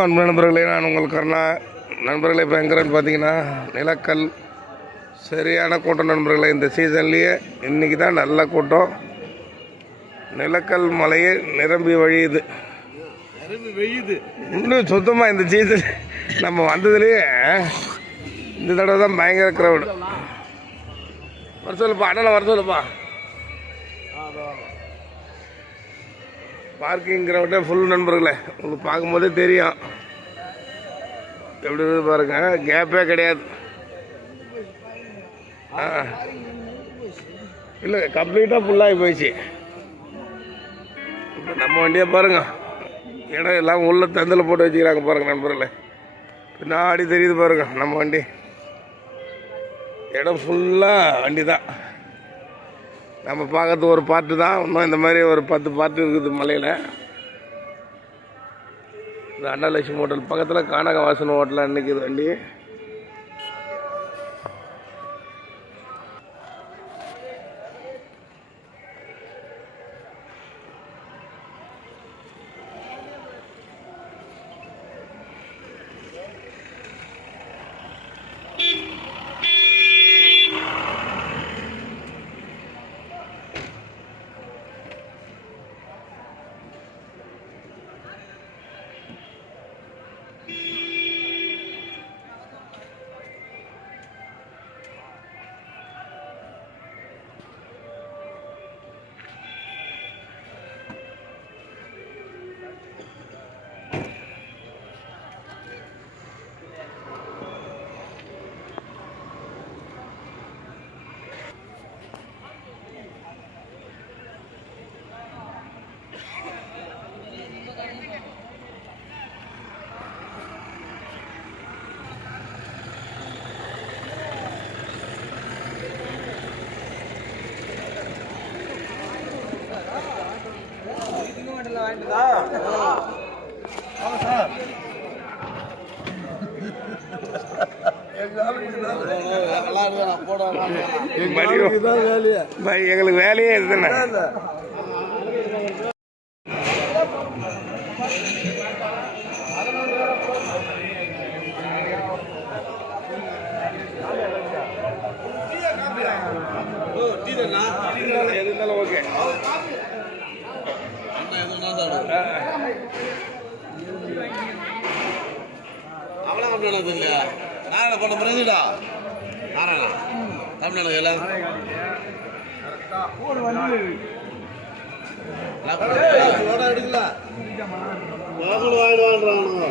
நண்பர்களே, நான் உங்கள் கருணா. நண்பர்களே, இப்போ எங்கிறன்னு பார்த்தீங்கன்னா நிலக்கல் சரியான கூட்டம் நண்பர்களே. இந்த சீசன்லேயே இன்றைக்கி தான் நல்ல கூட்டம். நிலக்கல் மலையே நிரம்பி வழியுது. இன்னும் சுத்தமாக இந்த சீசன் நம்ம வந்ததுலேயே இந்த தடவை தான் பயங்கர க்ரௌடு. வர சொல்லுப்பா, அண்ணனை வர சொல்லுப்பா. பார்க்கிங் கிரவுண்டே ஃபுல் நண்பர்களே. உங்களுக்கு பார்க்கும்போதே தெரியும் எப்படி இருக்குது பாருங்க. கேப்பே கிடையாது. இல்லை, கம்ப்ளீட்டாக ஃபுல்லாகி போயிடுச்சு. இப்போ நம்ம வண்டியை பாருங்க, இடம் எல்லாம் உள்ள தந்தில் போட்டு வச்சுக்கிறாங்க பாருங்க நண்பர்களே. பின்னாடி தெரியுது பாருங்க நம்ம வண்டி. இடம் ஃபுல்லாக வண்டி தான். நம்ம பார்க்கறது ஒரு பார்ட்டு தான். இன்னும் இந்த மாதிரி ஒரு 10 பார்ட்டு இருக்குது மலையில். இந்த அன்னலட்சுமி ஹோட்டல் பக்கத்தில் கானகவாசன் ஹோட்டலில் அன்றைக்கி வண்டி. எங்களுக்கு வேலையே இதுதானே. எதுனாலும் ஓகே. அவனா கம்மியானது இல்லையா? நாராயண போன பிறகுடா நாராயணா கம்மியானது எல்லாம் எடுக்கல. வாங்கிட்டு வாங்குறாங்க.